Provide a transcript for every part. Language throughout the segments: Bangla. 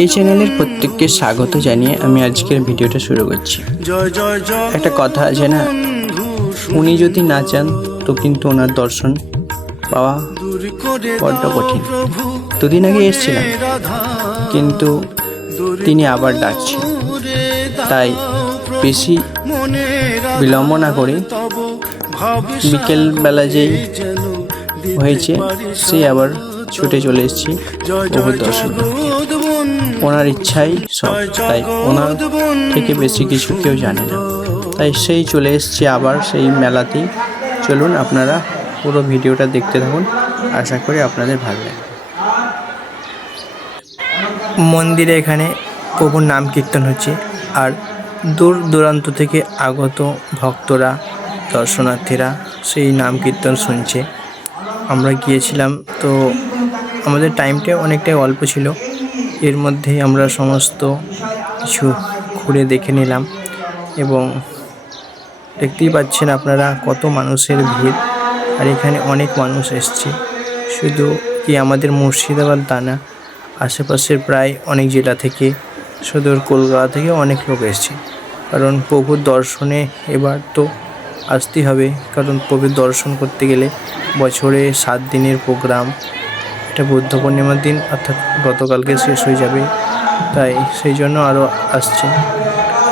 এই চ্যানেলের প্রত্যেককে স্বাগত জানিয়ে আমি আজকের ভিডিওটা শুরু করছি। একটা কথা আছে না, উনি যদি না চান তো কিন্তু ওনার দর্শন পাওয়া বড্ড কঠিন। দুদিন আগে এসেছিলাম, কিন্তু তিনি আবার ডাকছেন। তাই বেশি বিলম্ব না করে বিকেলবেলা যেই হয়েছে সে আবার ছুটে চলে এসেছি প্রভুর দর্শন। ওনার ইচ্ছাই সব, তাই ওনার থেকে বেশি কিছু কেউ জানে না। তাই সেই চলে এসেছি আবার সেই মেলাতেই। চলুন আপনারা পুরো ভিডিওটা দেখতে থাকুন, আশা করি আপনাদের ভালো লাগে। মন্দিরে এখানে প্রভুর নাম কীর্তন হচ্ছে, আর দূর দূরান্ত থেকে আগত ভক্তরা, দর্শনার্থীরা সেই নাম কীর্তন শুনছে। আমরা গিয়েছিলাম, তো আমাদের টাইমটা অনেকটাই অল্প ছিল। এর মধ্যেই আমরা সমস্ত কিছু ঘুরে দেখে নিলাম, এবং দেখতেই পাচ্ছেন আপনারা কত মানুষের ভিড়। আর এখানে অনেক মানুষ এসছে, শুধু কি আমাদের মুর্শিদাবাদ তা না, আশেপাশের প্রায় অনেক জেলা থেকে, সুদূর কলকাতা থেকে অনেক লোক এসছে। কারণ প্রভুর দর্শনে এবার তো আসতেই হবে, কারণ প্রভুর দর্শন করতে গেলে বছরে 7 দিনের প্রোগ্রাম। এটা বুদ্ধ পূর্ণিমার দিন, অর্থাৎ গতকালকে শেষ হয়ে যাবে, তাই সেই জন্য আরও আসছে।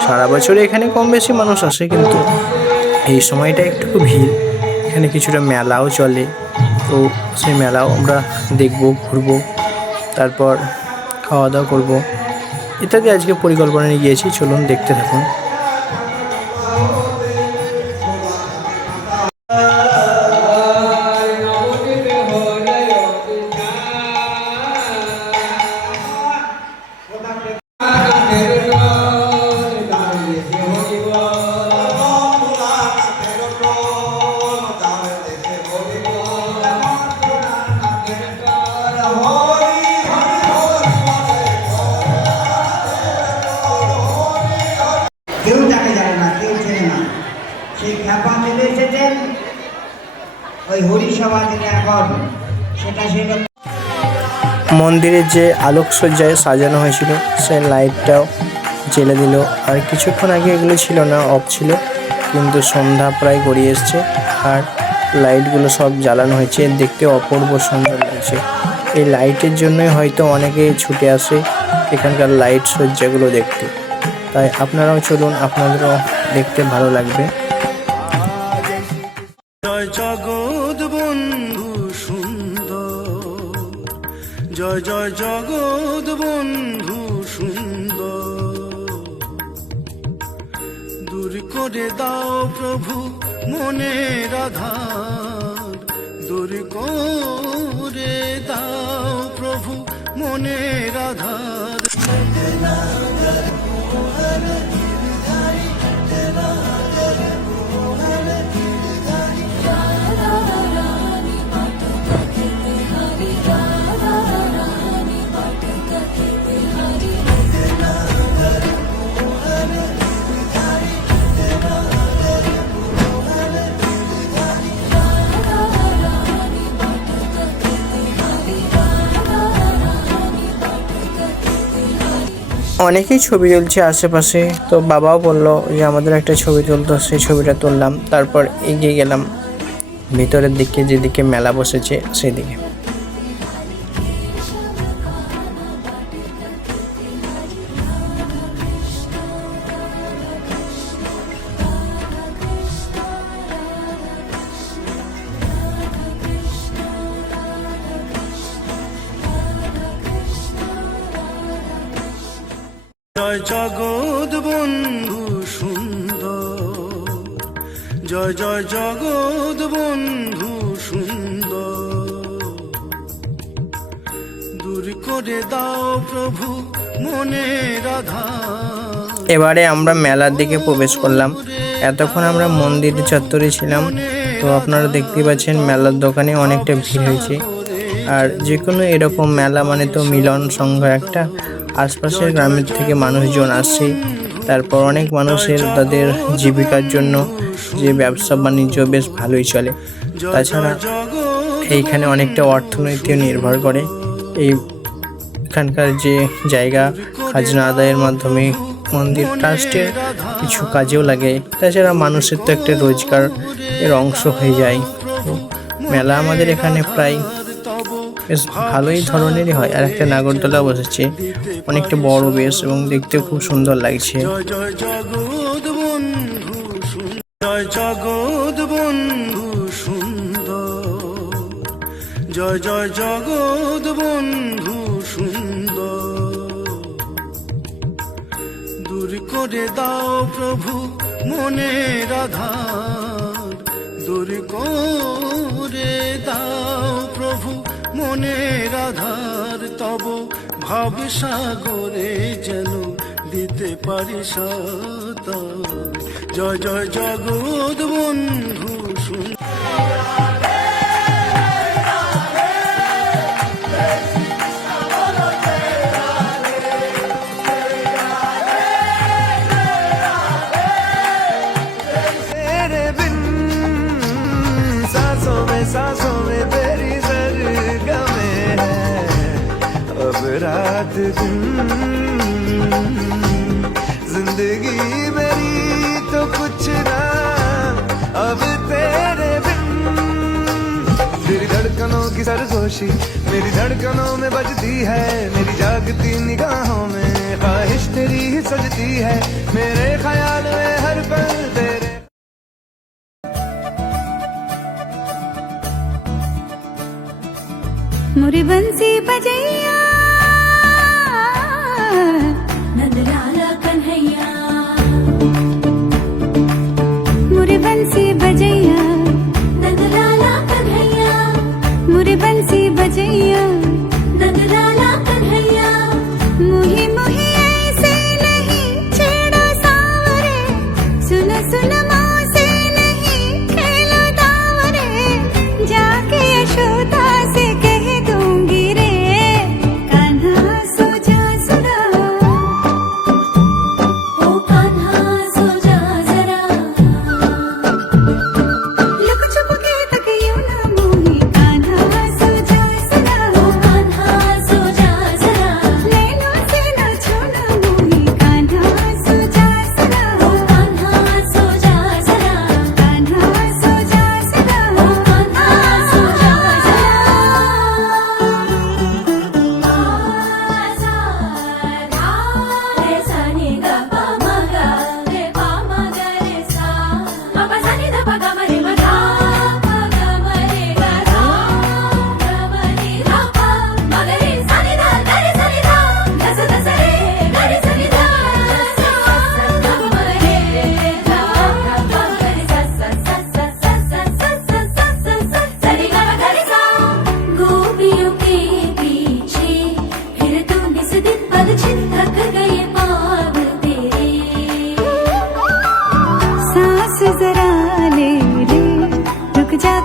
সারা বছরে এখানে কম বেশি মানুষ আসে, কিন্তু এই সময়টা একটু ভিড়। এখানে কিছুটা মেলাও চলে, তো সেই মেলাও আমরা দেখব, ঘুরব, তারপর খাওয়া দাওয়া করবো ইত্যাদি আজকে পরিকল্পনা নিয়ে গিয়েছি। চলুন দেখতে থাকুন। কেউ তাকে জানে না, কেউ চেনে না। সেই খ্যাপা চলে এসেছেন ওই হরিসভা থেকে এখন, সেটা ছিল। মন্দিরের যে আলোকসজ্জায় সাজানো হয়েছিল সেই লাইটটাও জ্বেলে দিল। আর কিছুক্ষণ আগে এগুলো ছিল না, অফ ছিল, কিন্তু সন্ধ্যা প্রায় গড়িয়ে এসছে আর লাইটগুলো সব জ্বালানো হয়েছে। দেখতে অপূর্ব সুন্দর লাগছে। এই লাইটের জন্যই হয়তো অনেকে ছুটে আসে এখানকার লাইট সজ্জাগুলো দেখতে। তাই আপনারাও চলুন, আপনাদেরও দেখতে ভালো লাগবে। জয় জগৎ বন্ধু সুন্দর, জয় জয় জগৎ বন্ধু সুন্দর, দূর করে দাও প্রভু মনের আধার, দূর করে দাও প্রভু মনের আধার। অনেকেই ছবি তুলছে আশেপাশে, তো বাবাও বললো যে আমাদের একটা ছবি তুলতো, সেই ছবিটা তুললাম। তারপর এগিয়ে গেলাম ভিতরের দিকে, যেদিকে মেলা বসেছে সেদিকে। জয় জগৎ বন্ধু সুন্দর, জয় জয় জগৎ বন্ধু সুন্দর, দূর করে দাও প্রভু মনের আধার। এবারে আমরা মেলার দিকে প্রবেশ করলাম। এতক্ষণ আমরা মন্দির চত্বরে ছিলাম, তো আপনারা দেখতে পাচ্ছেন মেলার দোকানে অনেকটা ভিড় হয়েছে। আর যে কোনো এরকম মেলা মানে তো মিলন সংঘ একটা, আশপাশের গ্রামের থেকে মানুষজন আসে। তারপর অনেক মানুষের তাদের জীবিকার জন্য যে ব্যবসা বাণিজ্য বেশ ভালোই চলে। তাছাড়া এইখানে অনেকটা অর্থনীতিও নির্ভর করে। এইখানকার যে জায়গা খাজনা আদায়ের মাধ্যমে মন্দির ট্রাস্টের কিছু কাজেও লাগে। তাছাড়া মানুষের তো একটা রোজগার এর অংশ হয়ে যায়। মেলা আমাদের এখানে প্রায় বেশ ভালোই ধরনেরই হয়। আর একটা নাগরদোলা বসেছে, অনেকটা বড় বেশ, এবং দেখতে খুব সুন্দর লাগছে। জয় জয় জগৎ বন্ধু সুন্দর, জয় জগৎ বন্ধু সুন্দর, জয় জয় জগৎ বন্ধু সুন্দর, দূর করে দাও প্রভু মনের আধার, দূর করে দাও প্রভু মনের আধার, তব ভাব সাগরে যেন দিতে পারি সাঁতার। জয় জয় জগৎ বন্ধু সুন্দর। सांसों में तेरी सरगमे है अब रात दिन, जिंदगी मेरी तो कुछ ना अब तेरे बिन। तेरी धड़कनों की सरगोशी मेरी धड़कनों में बजती है, मेरी जागती निगाहों में ख्वाहिश तेरी ही सजती है, मेरे ख्याल में हर पल तेरे। मुरी बंसी बजैया नंदलाला कन्हैया, मुरी बंसी बजैया नंदलाला कन्हैया, मुरी बंसी बजैया नंदलाला कन्हैया। मुही मुही ऐसे नहीं छेड़ो सावरे, सुन सुन माँ से नहीं खेलो दावरे, जाके यशोदा से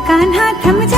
कान्हा थम जा।